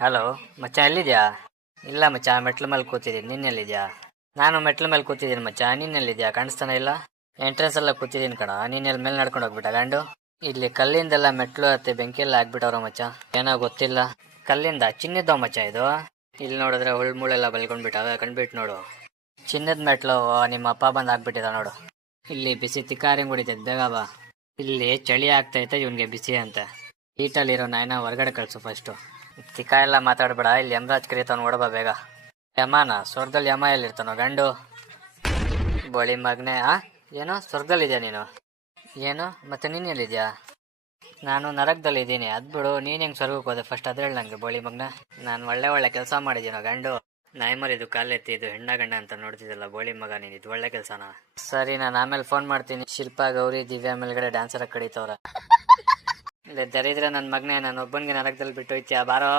Hello ಮಚ್ಚ, ಎಲ್ಲಿದ್ಯಾ? ಇಲ್ಲ ಮಚ್ಚ, ಮೆಟ್ಲ ಮೇಲೆ ಕೂತಿದ್ದೀನಿ. ನೀನೆಲ್ಲಿದ್ಯಾ? ನಾನು ಮೆಟ್ಲ ಮೇಲೆ ಕೂತಿದ್ದೀನಿ ಮಚ್ಚ. ನೀನೆಲ್ಲಿದ್ಯಾ? ಕಾಣಿಸ್ತಾನೆ ಇಲ್ಲ. ಎಂಟ್ರೆನ್ಸ್ ಎಲ್ಲ ಕೂತಿದ್ದೀನಿ ಕಣ. ನೀನೆಲ್ಲಿ ಮೇಲೆ ನಡ್ಕೊಂಡು ಹೋಗ್ಬಿಟ್ಟ ಗಂಡು? ಇಲ್ಲಿ ಕಲ್ಲಿಂದೆಲ್ಲ ಮೆಟ್ಲು ಹತ್ತಿ ಬೆಂಕಿಯೆಲ್ಲ ಹಾಕ್ಬಿಟ್ಟವ್ರ ಮಚ್ಚ. ಏನೋ ಗೊತ್ತಿಲ್ಲ. ಕಲ್ಲಿಂದ ಚಿನ್ನದವ ಮಚ್ಚ ಇದು. ಇಲ್ಲಿ ನೋಡಿದ್ರೆ ಹುಳ್ಮುಳೆಲ್ಲ ಬಲ್ಕೊಂಡ್ಬಿಟ್ಟಾವೆ. ಕಂಡ್ಬಿಟ್ಟು ನೋಡು. ಚಿನ್ನದ ಮೆಟ್ಲು ನಿಮ್ಮ ಅಪ್ಪ ಬಂದು ಹಾಕ್ಬಿಟ್ಟಿದ ನೋಡು. ಇಲ್ಲಿ ಬಿಸಿ ತಿಕ್ಕಾರಿಂಗ್ ಹೊಡಿತೈತೆ, ಬೇಗ ಬಾ. ಇಲ್ಲಿ ಚಳಿ ಆಗ್ತೈತೆ, ಇವನ್ಗೆ ಬಿಸಿ ಅಂತ. ಹೀಟಲ್ಲಿರೋ ನಾಯಿನ ಹೊರಗಡೆ ಕಳ್ಸು ಫಸ್ಟು. ತಿಕ್ಕ ಎಲ್ಲ ಮಾತಾಡ್ಬೇಡ. ಇಲ್ಲಿ ಯಮರಾಜ್ ಕರೀತಾವ್, ನೋಡಬಾ ಬೇಗ. ಯಮಾನ? ಸ್ವರ್ಗದಲ್ಲಿ ಯಮ ಎಲ್ಲಿರ್ತಾನೋ ಗಂಡು? ಬೋಳಿ ಮಗನೆ. ಏನೋ ಸ್ವರ್ಗದಲ್ಲಿದ್ಯಾ ನೀನು? ಏನು ಮತ್ತೆ ನೀನು ಎಲ್ಲಿದ್ಯಾ? ನಾನು ನರಕದಲ್ಲಿ ಇದ್ದೀನಿ. ಅದು ಬಿಡು, ನೀನು ಹೆಂಗೆ ಸ್ವರ್ಗಕ್ಕೆ ಹೋದೆ ಫಸ್ಟ್ ಅದ್ರ ಹೇಳಿ ನಂಗೆ, ಬೋಳಿ ಮಗನ. ನಾನು ಒಳ್ಳೆ ಕೆಲಸ ಮಾಡಿದ್ದೀನೋ ಗಂಡು. ನಾಯಿ ಮರಿದು ಕಾಲೆತ್ತಿ ಇದು ಹೆಣ್ಣ ಗಂಡ ಅಂತ ನೋಡ್ತಿದ್ದಲ್ಲ ಬೋಳಿ ಮಗ, ನೀನು ಇದು ಒಳ್ಳೆ ಕೆಲಸನ? ಸರಿ, ನಾನು ಆಮೇಲೆ ಫೋನ್ ಮಾಡ್ತೀನಿ. ಶಿಲ್ಪಾ, ಗೌರಿ, ದಿವ್ಯಾ ಮೇಲ್ಗಡೆ ಡ್ಯಾನ್ಸರ್ ಕಡಿತವ್ರ. ಇಲ್ಲ ದರಿದ್ರೆ ನನ್ನ ಮಗನೇ, ನಾನು ಒಬ್ಬನಿಗೆ ನರಕದಲ್ಲಿ ಬಿಟ್ಟು ಹೋಯ್ತೀಯಾ? ಬಾರೋ.